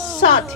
7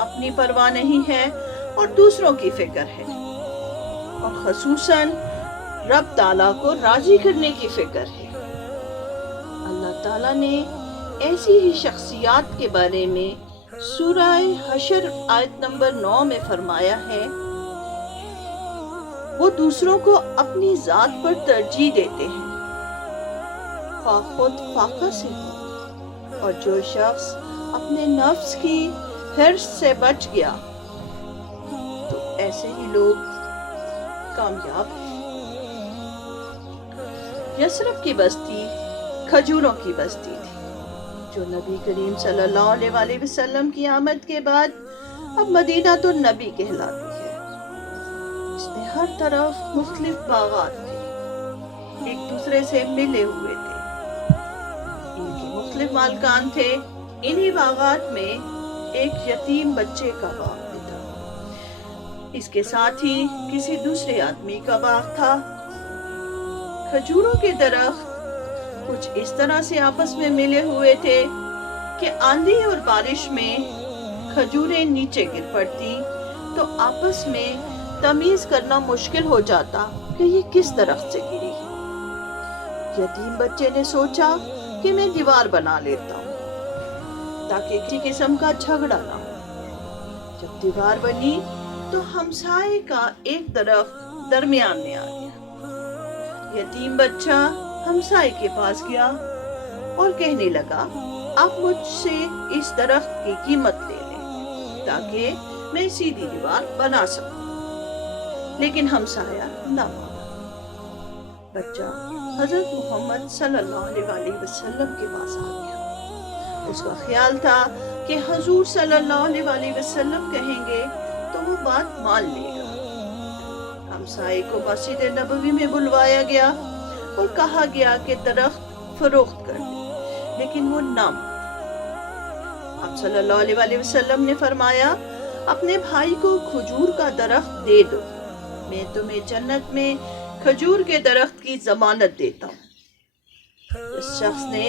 اپنی پرواہ نہیں ہے اور دوسروں کی فکر ہے، اور خصوصاً رب تعالیٰ کو راضی کرنے کی فکر ہے۔ اللہ تعالیٰ نے ایسی ہی شخصیات کے بارے میں سورہ حشر آیت نمبر 9 میں فرمایا ہے، وہ دوسروں کو اپنی ذات پر ترجیح دیتے ہیں، خواہ خود فاقہ سے ہو، اور جو شخص اپنے نفس کی حرص سے بچ گیا تو ایسے ہی لوگ کامیاب ہیں۔ یثرب کی بستی کھجوروں کی بستی تھی، جو نبی کریم صلی اللہ علیہ وآلہ وسلم کی آمد کے بعد اب مدینہ النبی کہلاتی ہے۔ اس میں ہر طرف مختلف باغات تھے، ایک دوسرے سے ملے ہوئے تھے، ان کے مختلف مالکان تھے۔ انہی باغات میں ایک یتیم بچے کا باغ بھی تھا، اس کے ساتھ ہی کسی دوسرے آدمی کا باغ تھا۔ کھجوروں کے درخت کچھ اس طرح سے آپس میں ملے ہوئے تھے کہ آندھی اور بارش میں کھجوریں نیچے گر پڑتی تو آپس میں تمیز کرنا مشکل ہو جاتا کہ یہ کس درخت سے گری۔ یتیم بچے نے سوچا کہ میں دیوار بنا لیتا ہوں تاکہ کسی قسم کا جھگڑا نہ ہو۔ جب دیوار بنی تو ہمسائے کا ایک درخت درمیان میں آ گیا۔ یتیم بچہ ہمسائے کے پاس گیا اور کہنے لگا، آپ مجھ سے اس درخت کی قیمت لے لیں تاکہ میں سیدھی دیوار بنا سکوں، لیکن ہمسایہ نہ مانا۔ بچہ حضرت محمد صلی اللہ علیہ وآلہ وسلم کے پاس آ گیا۔ اس کا خیال تھا کہ حضور صلی اللہ علیہ وآلہ وسلم کہیں گے تو وہ بات مان لے گا۔ ہمسائے کو مسجد نبوی میں بلوایا گیا اور کہا گیا کہ درخت فروخت کر دے، لیکن وہ نہ مانا۔ آپ صلی اللہ علیہ وآلہ وسلم نے فرمایا، اپنے بھائی کو کھجور کا درخت دے دو، میں تمہیں جنت میں کھجور کے درخت کی ضمانت دیتا ہوں۔ اس شخص نے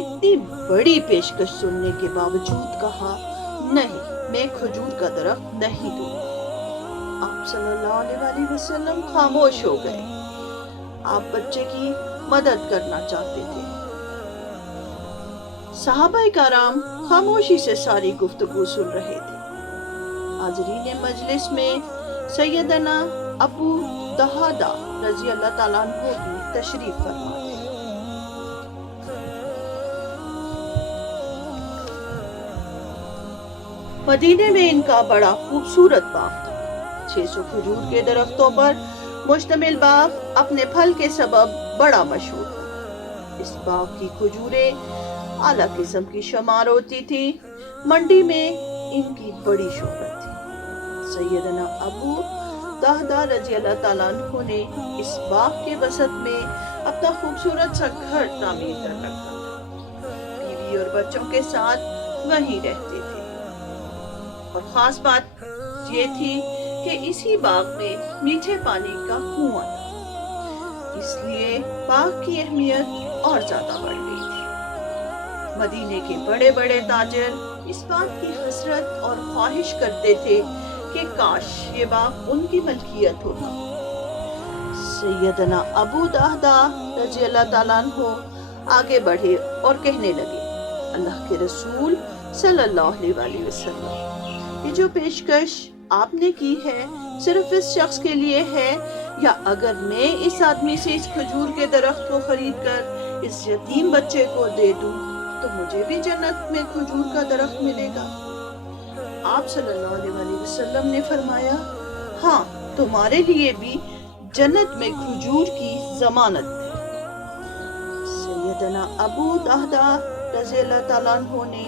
اتنی بڑی پیشکش سننے کے باوجود کہا، نہیں، میں کھجور کا درخت نہیں دوں گا۔ آپ صلی اللہ علیہ وآلہ وسلم خاموش ہو گئے۔ آپ بچے کی مدد کرنا چاہتے تھے۔ صحابہ کرام خاموشی سے ساری گفتگو سن رہے تھے۔ حاضرین مجلس میں سیدنا ابو دہادہ رضی اللہ تعالیٰ عنہ بھی تشریف فرما تھے۔ مدینے میں ان کا بڑا خوبصورت باغ تھا۔ 600 کھجور کے درختوں پر مشتمل باغ اپنے پھل کے سبب بڑا مشہور تھا۔ اس باغ کی کھجوریں اعلیٰ قسم کی شمار ہوتی تھی۔ منڈی میں ان کی بڑی شہرت تھی۔ سیدنا ابو دہدہ رضی اللہ تعالیٰ عنہ نے اس باغ کے وسط میں اپنا خوبصورت سا گھر تعمیر کر رکھا تھا۔ بیوی اور بچوں کے ساتھ وہیں رہتے تھے، اور خاص بات یہ تھی کہ اسی باغ میں میٹھے پانی کا کنواں تھا، اس لیے باغ کی اہمیت اور زیادہ بڑھ گئی تھی۔ مدینے کے بڑے بڑے تاجر اس بات کی حسرت اور خواہش کرتے تھے کہ کاش یہ باغ ان کی ملکیت ہوتا۔ سیدنا ابو دہدہ رضی اللہ تعالیٰ عنہ آگے بڑھے اور کہنے لگے، اللہ کے رسول صلی اللہ علیہ وآلہ وسلم، یہ جو پیشکش آپ نے کی ہے صرف اس شخص کے لیے ہے، یا اگر میں اس آدمی سے اس کھجور کے درخت کو خرید کر اس یتیم بچے کو دے دوں تو مجھے بھی جنت میں کھجور کا درخت ملے گا؟ آپ صلی اللہ علیہ وآلہ وسلم نے فرمایا، ہاں، تمہارے لیے بھی جنت میں کھجور کی ضمانت ہے۔ سیدنا ابو دہدہ رضی اللہ تعالیٰ عنہ نے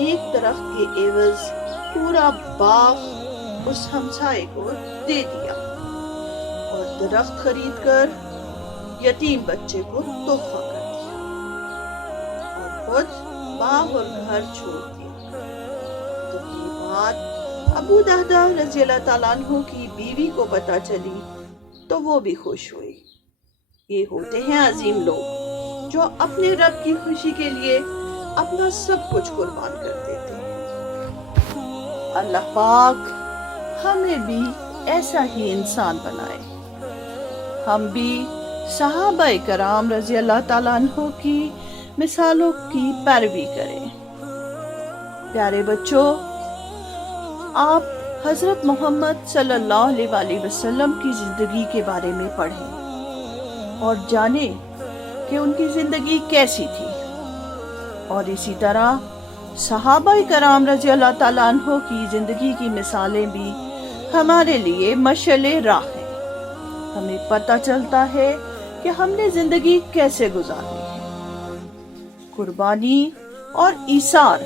ایک درخت کے عوض پورا باغ اس ہمسائے کو دے دیا اور درخت خرید کر یتیم بچے کو تحفہ کر دیا اور خود باغ اور گھر چھوڑ دیا۔ جب یہ بات ابو دہدہ رضی اللہ تعالیٰ عنہ کی بیوی کو پتہ چلی تو وہ بھی خوش ہوئی۔ یہ ہوتے ہیں عظیم لوگ جو اپنے رب کی خوشی کے لیے اپنا سب کچھ قربان کر دیتے ہیں۔ اللہ پاک ہمیں بھی ایسا ہی انسان بنائے، ہم بھی صحابہ کرام رضی اللہ تعالیٰ عنہ کی مثالوں کی پیروی کریں۔ پیارے بچوں، آپ حضرت محمد صلی اللہ علیہ وآلہ وسلم کی زندگی کے بارے میں پڑھیں اور جانیں کہ ان کی زندگی کیسی تھی، اور اسی طرح صحابہ کرام رضی اللہ تعالیٰ عنہ کی زندگی کی مثالیں بھی ہمارے لیے مشعل راہ ہیں۔ ہمیں پتہ چلتا ہے کہ ہم نے زندگی کیسے گزارنی ہے۔ قربانی اور ایثار،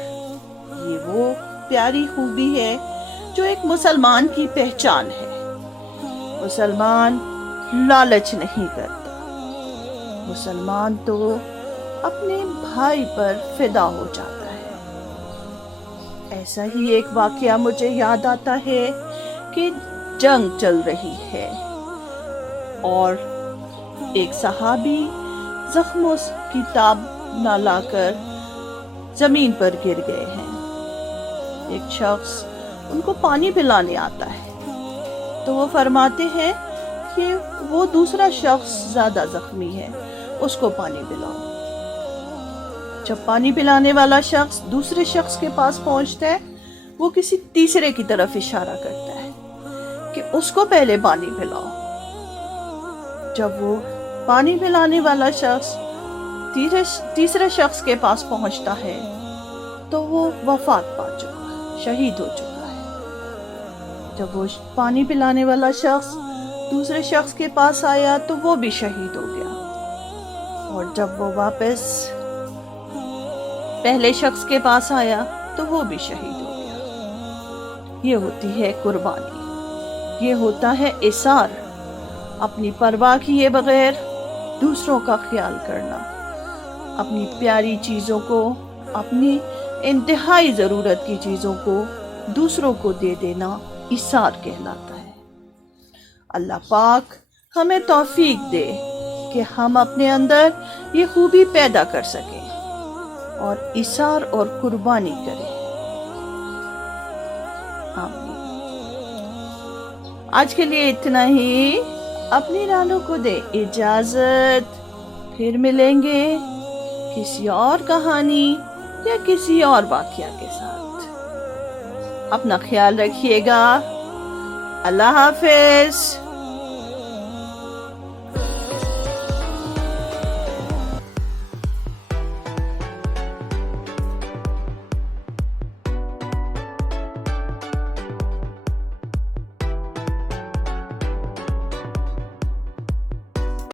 یہ وہ پیاری خوبی ہے جو ایک مسلمان کی پہچان ہے۔ مسلمان لالچ نہیں کرتا، مسلمان تو اپنے بھائی پر فدا ہو جاتا ہے۔ ایسا ہی ایک واقعہ مجھے یاد آتا ہے کہ جنگ چل رہی ہے اور ایک صحابی زخموں کی تاب نہ لا کر زمین پر گر گئے ہیں۔ ایک شخص ان کو پانی پلانے آتا ہے تو وہ فرماتے ہیں کہ وہ دوسرا شخص زیادہ زخمی ہے، اس کو پانی پلاؤ۔ جب پانی پلانے والا شخص دوسرے شخص کے پاس پہنچتا ہے، وہ کسی تیسرے کی طرف اشارہ کرتا ہے کہ اس کو پہلے پانی پلاؤ۔ جب وہ پانی پلانے والا شخص تیسرے شخص کے پاس پہنچتا ہے تو وہ وفات پا چکا ہے، شہید ہو چکا ہے۔ جب وہ پانی پلانے والا شخص دوسرے شخص کے پاس آیا تو وہ بھی شہید ہو گیا، اور جب وہ واپس پہلے شخص کے پاس آیا تو وہ بھی شہید ہو گیا۔ یہ ہوتی ہے قربانی، یہ ہوتا ہے ایثار، اپنی پرواہ کیے بغیر دوسروں کا خیال کرنا، اپنی پیاری چیزوں کو، اپنی انتہائی ضرورت کی چیزوں کو دوسروں کو دے دینا ایثار کہلاتا ہے۔ اللہ پاک ہمیں توفیق دے کہ ہم اپنے اندر یہ خوبی پیدا کر سکیں اور ایثار اور قربانی کریں۔ آمین۔ آج کے لیے اتنا ہی، اپنی رانوں کو دے اجازت، پھر ملیں گے کسی اور کہانی یا کسی اور واقعہ کے ساتھ۔ اپنا خیال رکھیے گا۔ اللہ حافظ۔